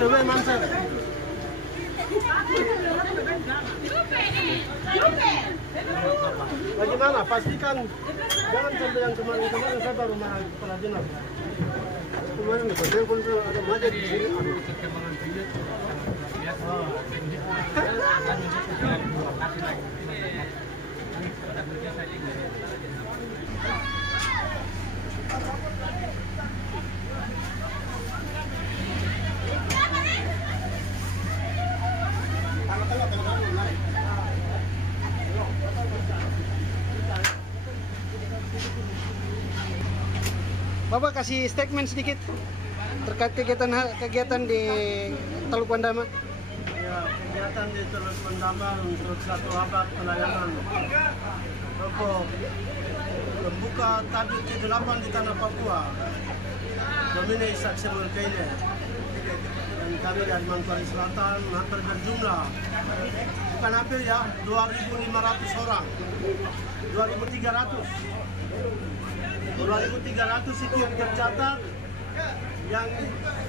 Coba Manser. Bagaimana? Pastikan jangan sampai yang kemarin-kemarin saya baru mahal kepala dinas. Kemarin telepon ada macet di sini. Perkembangan video Bapak kasih statement sedikit terkait kegiatan di Teluk Wandama. Ya, kegiatan di Teluk Wandama untuk 1 abad pelayanan Rokok membuka tabir ke-8 di tanah Papua Domine Saksebul Kaile, dan kami dari Mangkuari Selatan hampir berjumlah bukan hampir ya 2.500 orang, 2.300 itu yang tercatat, yang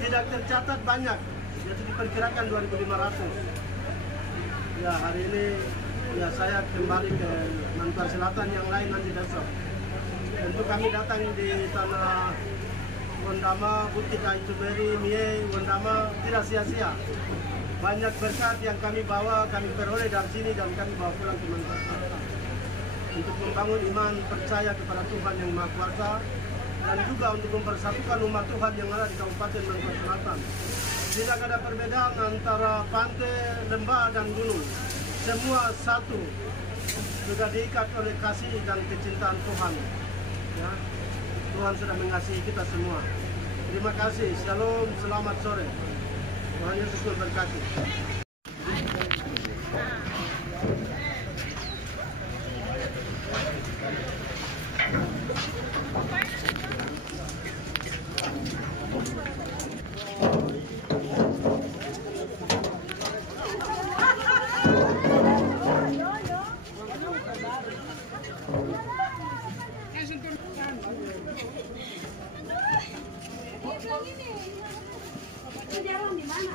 tidak tercatat banyak, yaitu diperkirakan 2.500. Ya, hari ini ya saya kembali ke Mangkuari Selatan, yang lain nanti besok. Tentu kami datang di tanah Wandama, Butika Ituberi, Mie, Wandama tidak sia-sia. Banyak berkat yang kami bawa, kami peroleh dari sini dan kami bawa pulang ke Mangkuari Selatan untuk membangun iman percaya kepada Tuhan yang Maha Kuasa, dan juga untuk mempersatukan umat Tuhan yang ada di Kabupaten Mangkuari Selatan. Tidak ada perbedaan antara pantai, lembah, dan gunung. Semua satu, sudah diikat oleh kasih dan kecintaan Tuhan. Ya, Tuhan sudah mengasihi kita semua. Terima kasih. Shalom, selamat sore. Tuhan Yesus memberkati. Jalan di mana?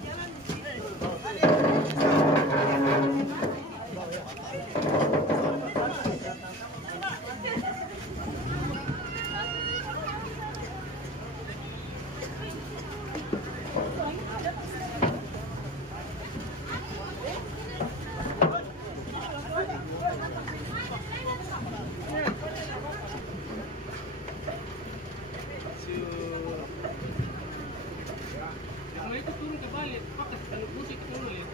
Jalan di sini. Itu turun ke balik, pakai musik dulu ya.